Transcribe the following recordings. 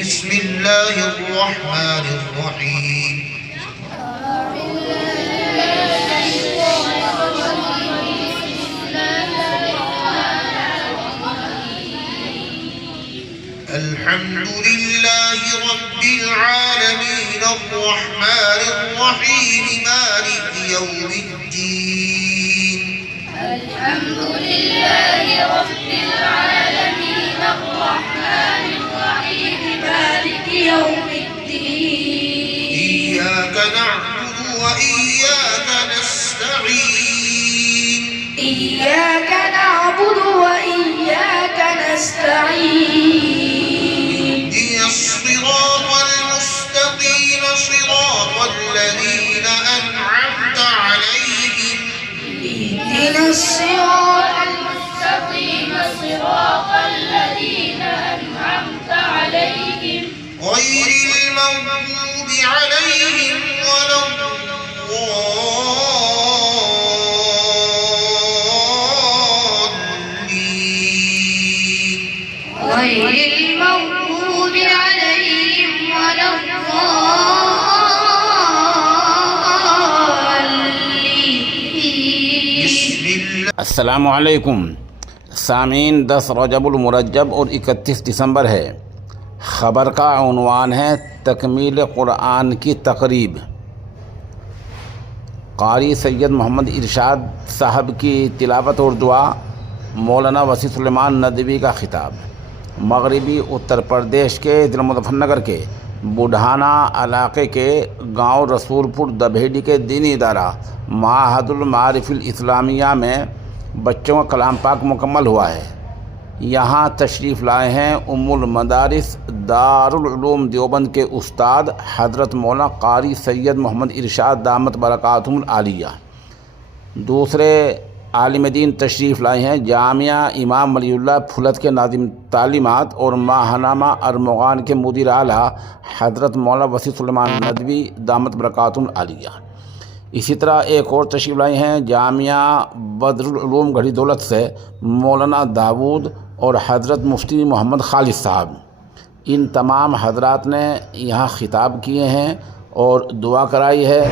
بسم اللہ الرحمن الرحیم الحمد لله رب العالمين الرحمن الرحيم مالك يوم الدين الحمد لله رب العالمين الرحمن الرحيم مالك يوم الدين إياك نعبد وإياك نستعين إياك نعبد وإياك نستعين الصراط المستقيم صراط الذين أنعمت عليهم اهدنا الصراط المستقيم صراط الذين أنعمت عليهم غير المغضوب عليهم ولا الضالين غير المغضوب عليهم ولا الضالين بسم الله السلام علیکم سامعین، 10 رجب المرجب اور 31 دسمبر ہے۔ خبر کا عنوان ہے تکمیل قرآن کی تقریب۔ قاری سید محمد ارشاد صاحب کی تلاوت اور دعا، مولانا وسیع سلیمان ندوی کا خطاب۔ مغربی اتر پردیش کے ضلع مظفر نگر کے بوڈھانا علاقے کے گاؤں رسول پور دبھیڑی کے دینی ادارہ معہد المعارف الاسلامیہ میں بچوں کا کلام پاک مکمل ہوا ہے۔ یہاں تشریف لائے ہیں ام المدارس دارالعلوم دیوبند کے استاد حضرت مولانا قاری سید محمد ارشاد دامت برکاتہم العالیہ۔ دوسرے عالم دین تشریف لائے ہیں جامعہ امام ولی اللہ پھلت کے ناظم تعلیمات اور ماہنامہ ارمغان کے مدیر اعلیٰ حضرت مولانا وسیع سلیمان ندوی دامت برکاتہم العالیہ۔ اسی طرح ایک اور تشریف لائے ہیں جامعہ بدرالعلوم گڑھی دولت سے مولانا داود اور حضرت مفتی محمد خالد صاحب۔ ان تمام حضرات نے یہاں خطاب کیے ہیں اور دعا کرائی ہے،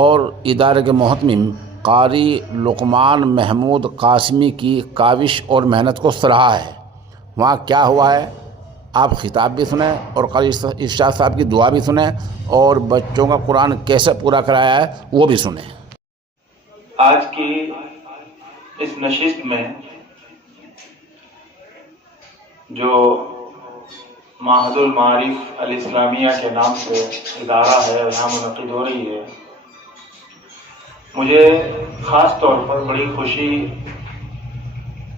اور ادارے کے محتمم قاری لقمان محمود قاسمی کی کاوش اور محنت کو سراہا ہے۔ وہاں کیا ہوا ہے آپ خطاب بھی سنیں اور قاری ارشاد صاحب کی دعا بھی سنیں، اور بچوں کا قرآن کیسے پورا کرایا ہے وہ بھی سنیں۔ آج کی اس نشست میں جو معہد المعارف الاسلامیہ کے نام سے ادارہ ہے یہاں منعقد ہو رہی ہے، مجھے خاص طور پر بڑی خوشی،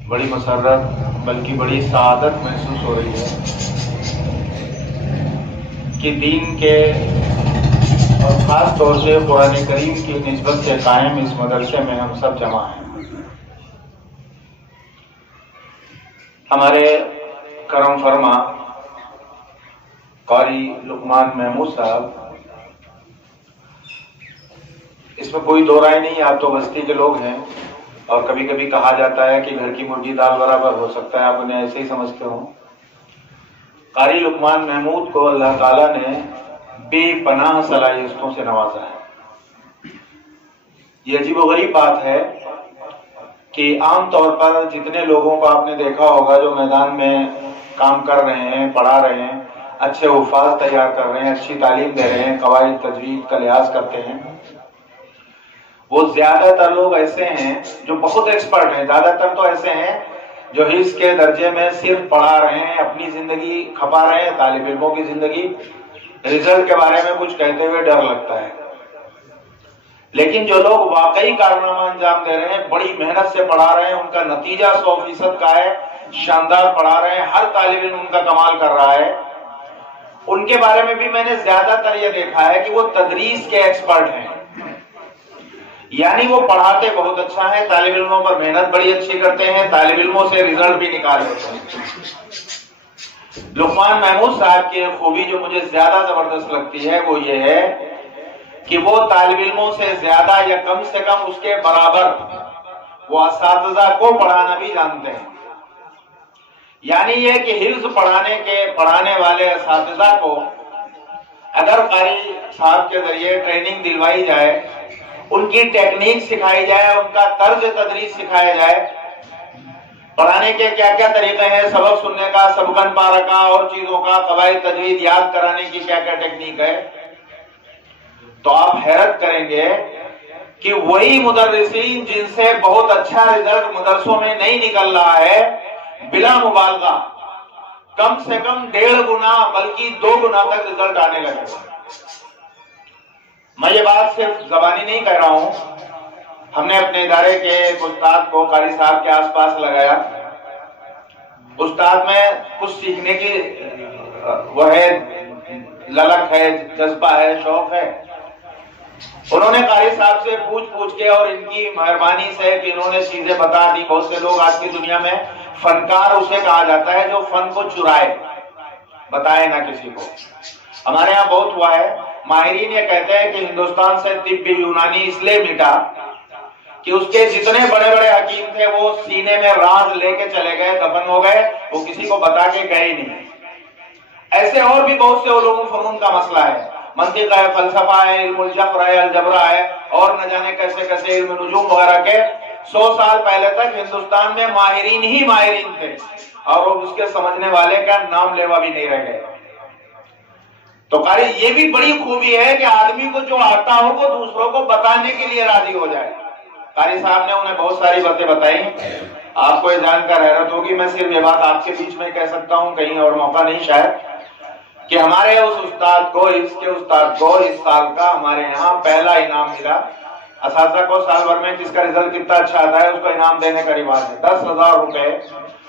بڑی مسرت، بلکہ بڑی سعادت محسوس ہو رہی ہے کہ دین کے اور خاص طور سے قرآن کریم کی نسبت سے قائم اس مدرسے میں ہم سب جمع ہیں۔ ہمارے کرم فرما قاری لقمان محمود صاحب، اس میں کوئی دو رائے نہیں، آپ تو بستی کے لوگ ہیں، اور کبھی کبھی کہا جاتا ہے کہ گھر کی مرغی دال برابر، ہو سکتا ہے آپ انہیں ایسے ہی سمجھتے ہوں۔ قاری لقمان محمود کو اللہ تعالیٰ نے بے پناہ صلاحیتوں سے نوازا ہے۔ یہ عجیب و غریب بات ہے کہ عام طور پر جتنے لوگوں کو آپ نے دیکھا ہوگا جو میدان میں کام کر رہے ہیں، پڑھا رہے ہیں، اچھے حفاظ تیار کر رہے ہیں، اچھی تعلیم دے رہے ہیں، قواعد تجوید کا لحاظ کرتے ہیں، وہ زیادہ تر لوگ ایسے ہیں جو بہت ایکسپرٹ ہیں، زیادہ تر تو ایسے ہیں جو حفظ کے درجے میں صرف پڑھا رہے ہیں، اپنی زندگی کھپا رہے ہیں، طالب علموں کی زندگی، رزلٹ کے بارے میں کچھ کہتے ہوئے ڈر لگتا ہے۔ لیکن جو لوگ واقعی کارنامہ انجام دے رہے ہیں، بڑی محنت سے پڑھا رہے ہیں، ان کا نتیجہ 100% کا ہے، شاندار پڑھا رہے ہیں، ہر طالب علم ان کا کمال کر رہا ہے، ان کے بارے میں بھی میں نے زیادہ تر یہ دیکھا ہے کہ وہ تدریس کے ایکسپرٹ ہیں، یعنی وہ پڑھاتے بہت اچھا ہے، طالب علموں پر محنت بڑی اچھی کرتے ہیں، طالب علموں سے رزلٹ بھی نکال لیتے ہیں۔ لقمان محمود صاحب کی خوبی جو مجھے زیادہ زبردست لگتی ہے وہ یہ ہے کہ وہ طالب علموں سے زیادہ یا کم سے کم اس کے برابر وہ اساتذہ کو پڑھانا بھی جانتے ہیں۔ یعنی یہ کہ حفظ پڑھانے والے اساتذہ کو اگر قاری صاحب کے ذریعے ٹریننگ دلوائی جائے، ان کی ٹیکنیک سکھائی جائے، ان کا طرز تدریس سکھایا جائے، پڑھانے کے کیا کیا طریقے ہیں، سبق سننے کا، سبقن پارہ کا اور چیزوں کا، قواعد تجوید یاد کرانے کی کیا کیا ٹیکنیک ہے، تو آپ حیرت کریں گے کہ وہی مدرسین جن سے بہت اچھا رزلٹ مدرسوں میں نہیں نکل رہا ہے، بلا مبالغہ کم سے کم 1.5 گنا بلکہ 2 گنا تک رزلٹ آنے لگے۔ میں یہ بات صرف زبانی نہیں کہہ رہا ہوں، ہم نے اپنے ادارے کے ایک استاد کو قاری صاحب کے آس پاس لگایا۔ استاد میں کچھ سیکھنے کی وہ ہے، للک ہے، جذبہ ہے، شوق ہے۔ انہوں نے قاری صاحب سے پوچھ کے اور ان کی مہربانی سے کہ انہوں نے چیزیں بتا دی۔ بہت سے لوگ آج کی دنیا میں فنکار اسے کہا جاتا ہے جو فن کو چرائے، بتائے نہ کسی کو۔ ہمارے ہاں بہت ہوا ہے، ماہرین یہ کہتے ہیں کہ ہندوستان سے طب یونانی اس لیے مٹا کہ اس کے جتنے بڑے بڑے حکیم تھے وہ سینے میں راز لے کے چلے گئے، دفن ہو گئے، وہ کسی کو بتا کے گئے نہیں۔ ایسے اور بھی بہت سے علوم و فنون کا مسئلہ ہے، منطق ہے، فلسفہ ہے، علم الجبر ہے، الجبرہ ہے، اور نہ جانے کیسے کیسے علم نجوم وغیرہ کے 100 سال پہلے تک ہندوستان میں ماہرین ہی ماہرین تھے، اور اس کے سمجھنے والے کا نام لیوا بھی نہیں رہ گئے۔ تو قاری یہ بھی بڑی خوبی ہے کہ آدمی کو جو آتا ہو وہ دوسروں کو بتانے کے لیے راضی ہو جائے۔ قاری صاحب نے انہیں بہت ساری باتیں بتائی، آپ کو یہ جان کر حیرت ہوگی، میں صرف یہ بات آپ کے بیچ میں کہہ سکتا ہوں، کہیں اور موقع نہیں شاید، کہ ہمارے اس استاد کو اس سال کا ہمارے یہاں پہلا انعام ملا۔ اساتذہ کو سال بھر میں جس کا رزلٹ کتنا اچھا آتا ہے اس کو انعام دینے کا رواج ہے۔ 10,000 روپے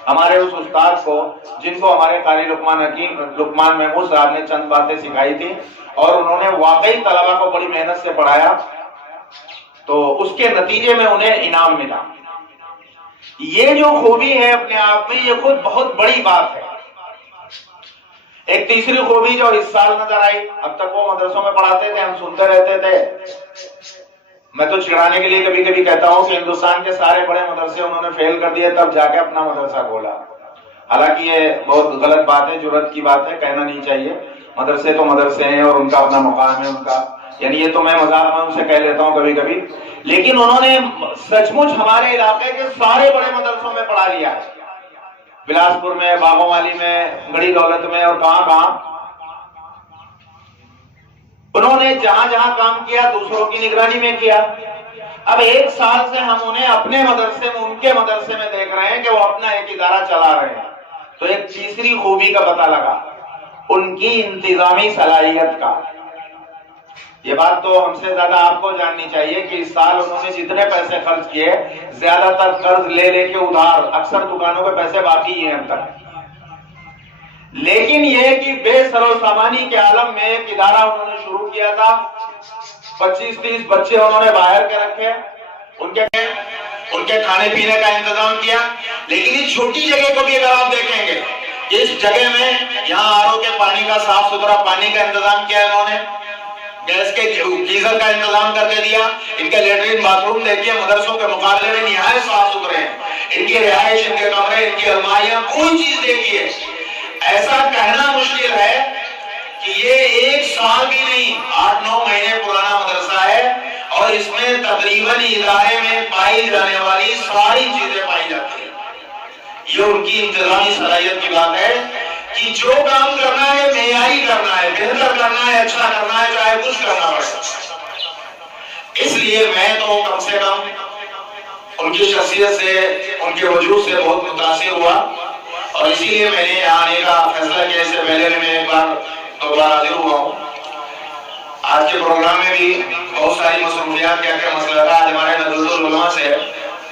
ہمارے اس استاد کو، جن کو ہمارے قاری لقمان محمود صاحب نے چند باتیں سکھائی تھی اور انہوں نے واقعی طلبہ کو بڑی محنت سے پڑھایا، تو اس کے نتیجے میں انہیں انعام ملا۔ یہ جو خوبی ہے اپنے آپ میں، یہ خود بہت بڑی بات ہے۔ ایک تیسری خوبی جو اس سال نظر آئی، اب تک وہ مدرسوں میں پڑھاتے تھے، ہم سنتے رہتے تھے، میں تو چڑھانے کے لیے کبھی کبھی کہتا ہوں کہ ہندوستان کے سارے بڑے مدرسے انہوں نے فیل کر دیے، تب جا کے اپنا مدرسہ کھولا۔ حالانکہ یہ بہت غلط بات ہے، جرأت کی بات ہے، کہنا نہیں چاہیے۔ مدرسے تو مدرسے ہیں اور ان کا اپنا مقام ہے، ان کا، یعنی یہ تو میں مذاق میں ان سے کہہ لیتا ہوں کبھی کبھی، لیکن انہوں نے سچ مچ ہمارے علاقے کے سارے بڑے مدرسوں میں پڑھا لیا ہے، بلاسپور میں، باغوں والی میں، گڑھی دولت میں، اور کہاں انہوں نے جہاں جہاں کام کیا دوسروں کی نگرانی میں کیا۔ اب 1 سال سے ہم انہیں اپنے مدرسے میں، ان کے مدرسے میں دیکھ رہے ہیں کہ وہ اپنا ایک ادارہ چلا رہے ہیں۔ تو ایک تیسری خوبی کا پتہ لگا، ان کی انتظامی صلاحیت کا۔ یہ بات تو ہم سے زیادہ آپ کو جاننی چاہیے کہ اس سال انہوں نے جتنے پیسے خرچ کیے، زیادہ تر قرض لے کے ادھار، اکثر دکانوں کے پیسے باقی ہیں اب تک۔ لیکن یہ کہ بے سر و سامانی کے عالم میں ایک ادارہ انہوں نے شروع کیا تھا، 25-30 بچے انہوں نے باہر کے رکھے، ان کے کھانے پینے کا انتظام کیا۔ لیکن اس چھوٹی جگہ کو بھی اگر آپ دیکھیں گے، اس جگہ میں یہاں آر او کے پانی کا، صاف ستھرا پانی کا انتظام کیا انہوں نے، گیس کے گیزر کا انتظام کر کے دیا، ان کے لیٹرین باتھ روم دیکھیے مدرسوں کے مقابلے میں نہایت صاف ستھرے ہیں، ان کی رہائش، ان کے کمرے، ان کی الماریاں، کوئی چیز دیکھیے، ایسا کہنا مشکل ہے کہ یہ 1 سال بھی نہیں 8-9 مہینے پرانا مدرسہ ہے، اور اس میں تقریباً ادارے میں پائی جانے والی ساری چیزیں پائی جاتی ہیں۔ یہ ان کی انتظامی صلاحیت کی بات ہے کہ جو کام کرنا ہے معیاری کرنا ہے، بہتر کرنا ہے، اچھا کرنا ہے، چاہے کچھ کرنا پڑے۔ اس لیے میں تو کم سے کم ان کی شخصیت سے، ان کے وجود سے بہت متاثر ہوا، اور اسی لیے میں نے آنے کا فیصلہ کیا۔ اس سے پہلے میں ایک بار 2 بار حاضر ہوا ہوں۔ آج کے پروگرام میں بھی بہت ساری مصروفیات کیا مسئلہ تھا۔ آج ہمارے ندوۃ العلماء سے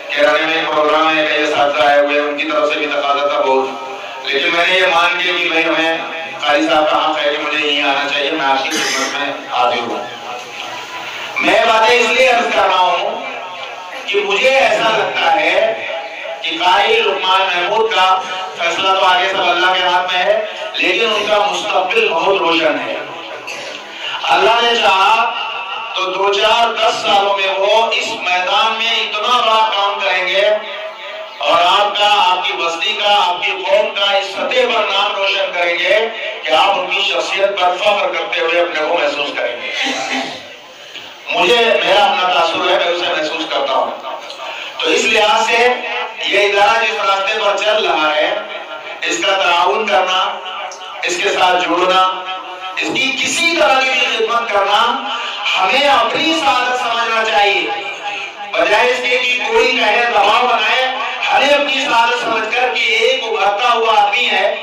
کیرالہ میں ایک پروگرام ہے، کئی اساتذہ آئے ہوئے، ان کی طرف سے بھی تقاضا تھا بہت، لیکن میں نے یہ مان کے کہ بھائی ہمیں قاری صاحب کا حق ہے کہ مجھے یہیں آنا چاہیے، میں آپ کی خدمت میں حاضر ہوں۔ میں باتیں اس لیے عرض کر رہا ہوں کہ مجھے ایسا لگتا ہے کہ قاری لقمان محمود کا فیصلہ تو آگے سب اللہ کے ہاتھ میں ہے، لیکن ان کا مستقبل بہت روشن ہے۔ اللہ نے چاہا تو 2-4-10 سالوں میں وہ اس میدان میں اتنا بڑا کام کریں گے، اور آپ کا، آپ کی بستی کا، آپ کی قوم کا اس سطح پر نام روشن کریں گے کہ آپ ان کی شخصیت پر فخر کرتے ہوئے اپنے کو محسوس کریں گے۔ مجھے میرا اپنا تاثر ہے، میں اسے محسوس کرتا ہوں۔ تو اس لحاظ سے یہ ادارہ جس راستے پر چل رہا ہے، اس کا تعاون کرنا، اس کے ساتھ جڑنا، اس کی کسی طرح کی بھی خدمت کرنا ہمیں اپنی سعادت سمجھنا چاہیے، بجائے اس کے کہ کوئی کہے دباؤ بنائے۔ ہمیں اپنی سعادت سمجھ کر کہ ایک ابھرتا ہوا آدمی ہے،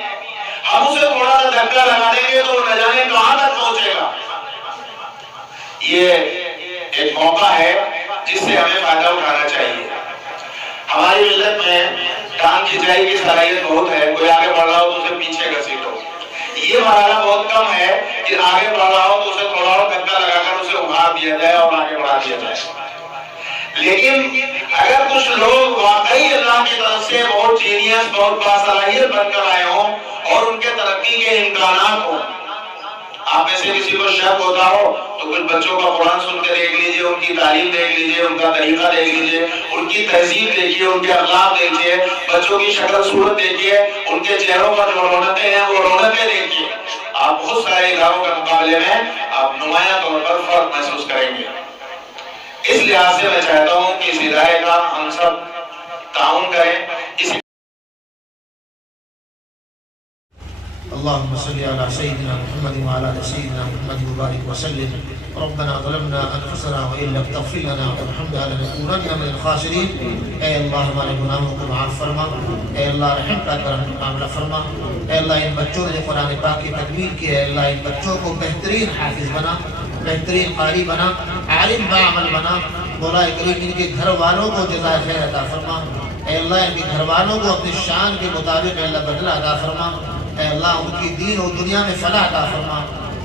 ہم اسے تھوڑا سا دھکا لگا دیں گے تو نہ جانے کہاں تک پہنچے گا۔ یہ ایک موقع ہے جس سے ہمیں فائدہ اٹھانا چاہیے۔ ہماری ملت میں ٹانگ کھینچائی کی صلاحیت بہت ہے، کوئی آگے بڑھ رہا ہو تو اسے پیچھے گھسیٹو۔ یہ مرحلہ بہت کم ہے کہ آگے بڑھ رہا ہو تو اسے تھوڑا اور دھکا لگا کر اسے ابھار دیا جائے اور آگے بڑھا دیا جائے۔ لیکن اگر کچھ لوگ واقعی اللہ کی طرف سے بہت جینیس، بہت باصلاحیت بن کر آئے ہوں اور ان کے ترقی کے امکانات ہوں، آپ میں سے کسی کو شک ہوتا ہو تو کچھ بچوں کا قرآن سن کے دیکھ لیجئے، ان کی تعلیم دیکھ لیجئے، ان کا طریقہ دیکھ لیجئے، ان کی تہذیب دیکھیے، ان کے اخلاق دیکھیے، بچوں کی شکل صورت دیکھیے، ان کے چہروں پر جو رونقیں ہیں وہ رونقیں دیکھیے۔ آپ بہت سارے اداروں کے مقابلے میں آپ نمایاں طور پر فرق محسوس کریں گے۔ اس لحاظ سے میں چاہتا ہوں کہ اس ادارے کا ہم سب تعاون کریں۔ اللهم صل على سيدنا محمد وعلى آل سيدنا محمد وبارك وسلم۔ ربنا ظلمنا انفسنا وان لم تغفر لنا وترحمنا لنكونن من الخاسرين۔ اے اللہ ہمارے گناہوں کو معاف فرما، اے اللہ رحم کا کرم معاملہ فرما۔ اے اللہ ان بچوں نے قرآن پاک کی تکمیل کی ہے، اللہ ان بچوں کو بہترین حافظ بنا، بہترین قاری بنا، عالم باعمل بنا۔ مولا کریم ان کے گھر والوں کو جزائے خیر عطا فرما۔ اے اللہ ان کے گھر والوں کو اپنی شان کے مطابق اے اللہ بدلہ عطا فرما۔ اے اللہ ان کی دین اور دنیا میں فلاح عطا فرما۔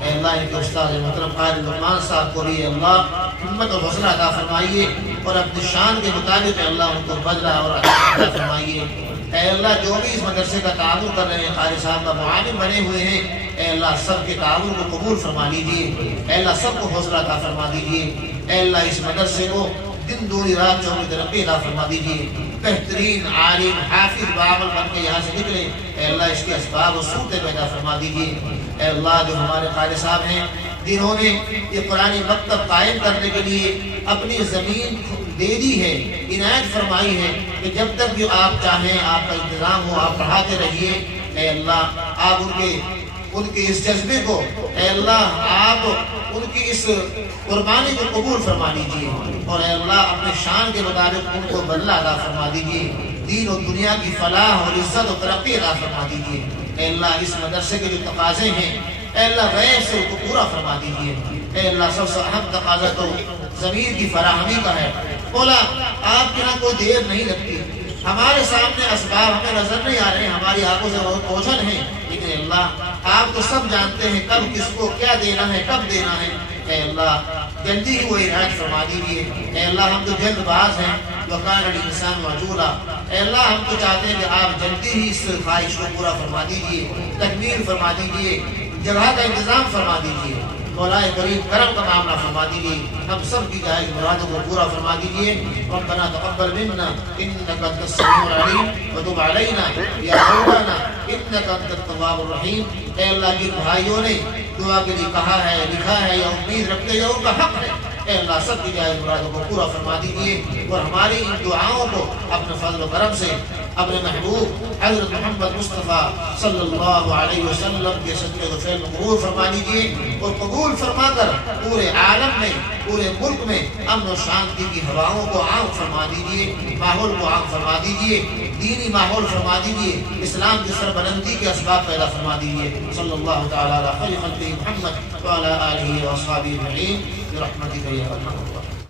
اے اللہ ان کے استاد محترم قاری لقمان صاحب کو بھی اے اللہ ہمت اور حوصلہ عطا فرمائیے اور اپنی شان کے مطابق اے اللہ ان کو بدلہ اور عطا فرمائیے۔ اے اللہ جو بھی اس مدرسے کا تعاون کر رہے ہیں، قاری صاحب کا معاون بنے ہوئے ہیں، اے اللہ سب کے تعاون کو قبول فرما لیجیے۔ اے اللہ سب کو حوصلہ عطا فرما دیجیے۔ اے اللہ اس مدرسے کو دن دوری رات چوبی ترقی عطا فرما دیجیے۔ بہترین عالم حافظ باعمل بن کے یہاں سے نکلے، اے اللہ اس کے اسباب و صورتیں پیدا فرما دیجیے۔ اے اللہ جو ہمارے قاری صاحب ہیں جنہوں نے یہ قرآن مکتب قائم کرنے کے لیے اپنی زمین دے دی ہے، عنایت فرمائی ہے کہ جب تک بھی آپ چاہیں آپ کا انتظام ہو، آپ پڑھاتے رہیے۔ اے اللہ آپ ان کے اس جذبے کو، اے اللہ آپ ان کی اس قربانی کو قبول فرما لیجیے اور اے اللہ اپنے شان کے مطابق ان کو بدلہ عطا فرما دیجیے۔ دین و دنیا کی فلاح اور عزت و ترقی عطا فرما دیجیے۔ اے اللہ اس مدرسے کے جو تقاضے ہیں اے اللہ غیب سے ان کو پورا فرما دیجیے۔ اے اللہ سب سے اہم تقاضا تو زمین کی فراہمی کا ہے۔ مولا آپ کے یہاں کوئی دیر نہیں لگتی، ہمارے سامنے اسباب ہمیں نظر نہیں آ رہے ہیں، ہماری آنکھوں سے بہت اوجھل ہیں، لیکن اللہ آپ تو سب جانتے ہیں کب کس کو کیا دینا ہے، کب دینا ہے۔ اے اللہ جلدی ہی وہ عنایت فرما دیجیے۔ اے اللہ ہم تو جلد باز ہیں، وکان الانسان عجولا۔ اے اللہ ہم تو چاہتے ہیں کہ آپ جلدی ہی اس خواہش کو پورا فرما دیجیے، تکمیل فرما دیجیے، جگہ کا انتظام فرما دیجیے۔ مولا کریم کرم کا معاملہ فرما دیجیے، ہم سب کی جائز مرادوں کو پورا فرما دیجیے۔ ربنا تقبل منا انك انت السميع العليم وتب علينا يا مولانا انك انت التواب الرحيم۔ اے اللہ جن بھائیوں نے دعا کے لیے کہا ہے، لکھا ہے یا امید رکھتے ہیں ان کا حق ہے، اے اللہ سب کی جائز مرادوں کو پورا فرما دیجیے اور ہماری ان دعاؤں کو اپنے فضل و کرم سے اپنے محبوب حضرت محمد مصطفیٰ صلی اللہ علیہ وسلم کے صدقے و فعل میں قبول فرما لیجیے اور قبول فرما کر پورے عالم میں، پورے ملک میں امن و شانتی کی ہواؤں کو عام فرما دیجیے، ماحول کو عام فرما دیجیے، دینی ماحول فرما دیجیے، اسلام کی سربلندی کے اسباب پیدا فرما دیجیے۔ صلی اللہ تعالیٰ علیہ خیر خلقہ محمد وعلی آلہ واصحابہ اجمعین برحمتک یا ارحم الراحمین۔